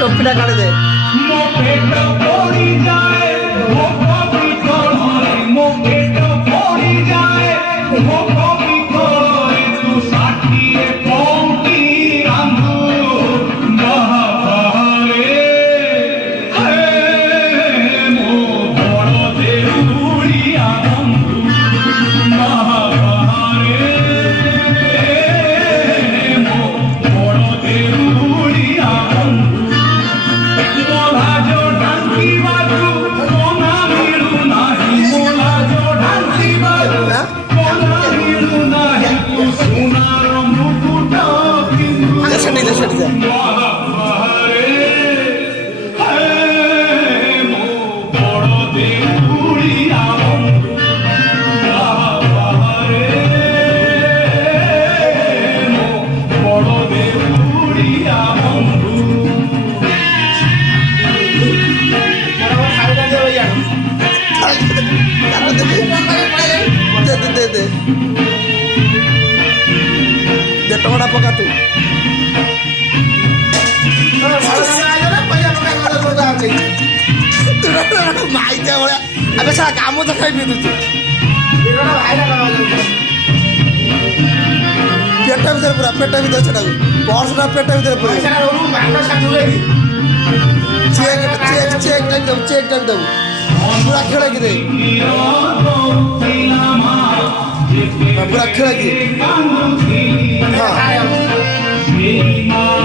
टोपीटा काट दे टमाटा पका तू माहिती अबे साला काम तो खाई भी तू पेटा भीतर पूरा पेटा भीतर छड़ा पर्स ना पेटा भीतर पूरा चेक टाइम दो पूरा खेला कि रे पूरा खेला कि हाँ